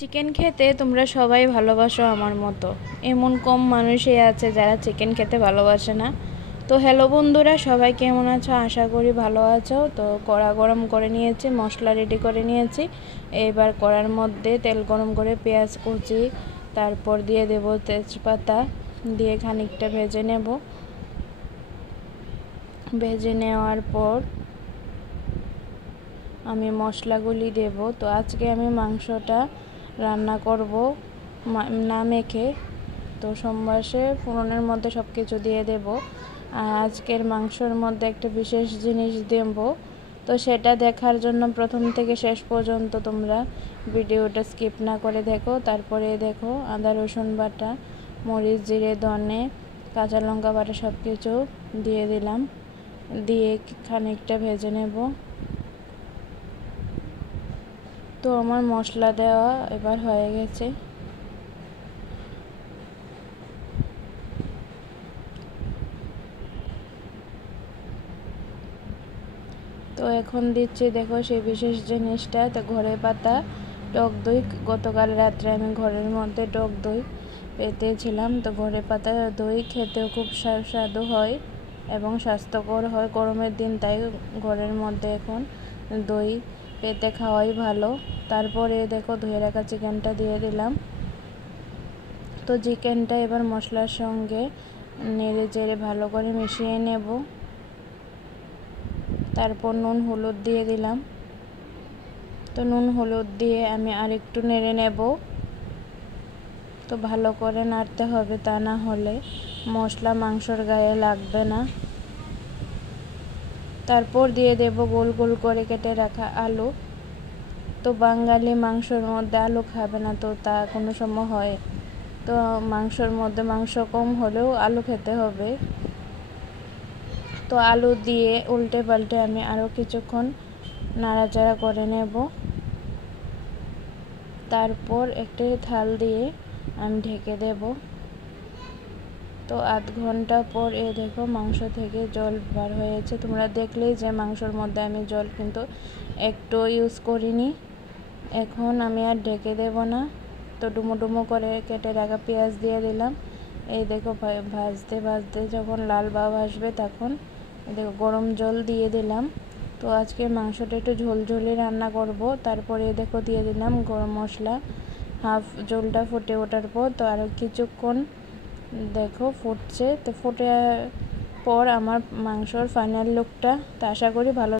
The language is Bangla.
চিকেন খেতে তোমরা সবাই ভালোবাসো আমার মতো। এমন কম মানুষই আছে যারা চিকেন খেতে ভালোবাসে না। তো হ্যালো বন্ধুরা, সবাই কেমন আছো? আশা করি ভালো আছো। তো কড়া গরম করে নিয়েছি, মশলা রেডি করে নিয়েছি। এবার কড়ার মধ্যে তেল গরম করে পেঁয়াজ কুচি, তারপর দিয়ে দেব তেজপাতা, দিয়ে খানিকটা ভেজে নেব। ভেজে নেওয়ার পর আমি মশলাগুলি দেব। তো আজকে আমি মাংসটা রান্না করব না মেখে। তো সম্বাসে ফোড়নের মধ্যে সব কিছু দিয়ে দেব। আর আজকের মাংসর মধ্যে একটা বিশেষ জিনিস দেব। তো সেটা দেখার জন্য প্রথম থেকে শেষ পর্যন্ত তোমরা ভিডিওটা স্কিপ না করে দেখো। তারপরে দেখো আদা রসুন বাটা, মরিচ জিরে ধনে কাঁচা লঙ্কা বাটা সব কিছু দিয়ে দিলাম, দিয়ে খানিকটা ভেজে নেব। তো আমার মশলা দেওয়া এবার হয়ে গেছে। তো এখন দিচ্ছি দেখো সেই বিশেষ জিনিসটা। তো ঘরে পাতা টক দই, গতকাল রাত্রে আমি ঘরের মধ্যে টক দই পেতেছিলাম। তো ঘরে পাতা দই খেতেও খুব সুস্বাদু হয় এবং স্বাস্থ্যকর হয় গরমের দিন, তাই ঘরের মধ্যে এখন দই পেতে খাওয়াই ভালো। তারপরে দেখো ধুয়ে রাখা চিকেনটা দিয়ে দিলাম। তো চিকেনটা এবার মশলার সঙ্গে নেড়ে চেড়ে ভালো করে মিশিয়ে নেব। তারপর নুন হলুদ দিয়ে দিলাম। তো নুন হলুদ দিয়ে আমি আরেকটু নেড়ে নেব। তো ভালো করে নাড়তে হবে, তা না হলে মশলা মাংসর গায়ে লাগবে না। তারপর দিয়ে দেব গোল গোল করে কেটে রাখা আলু। তো বাঙালি মাংসর মধ্যে আলু খাবে না, তো তা কোনো সময় হয়। তো মাংসর মধ্যে মাংস কম হলেও আলু খেতে হবে। তো আলু দিয়ে উল্টে পাল্টে আমি আরও কিছুক্ষণ নাড়াচাড়া করে নেব। তারপর একটি থাল দিয়ে আমি ঢেকে দেব। তো আধ ঘন্টা পর দেখো মাংস থেকে জল বার হয়েছে। তোমরা দেখলেই যে মাংসর মধ্যে আমি জল কিন্তু একটু ইউজ করিনি। এখন আমি আর ঢেকে দেব না। তো ডুমো ডুমো করে কেটে রাখা পেঁয়াজ দিয়ে দিলাম। এই দেখো ভাজতে ভাজতে যখন লাল ভাব আসবে তখন দেখো গরম জল দিয়ে দিলাম। তো আজকে মাংসটা একটু ঝোলঝোলি রান্না করব। তারপরে দেখো দিয়ে দিলাম গরম মশলা। হাফ ঝোলটা ফুটে ওঠার পর তো আরও কিছুক্ষণ দেখো ফুটছে। তো ফুটে পর আমার মাংসর ফাইনাল লুকটা, তো আশা করি ভালো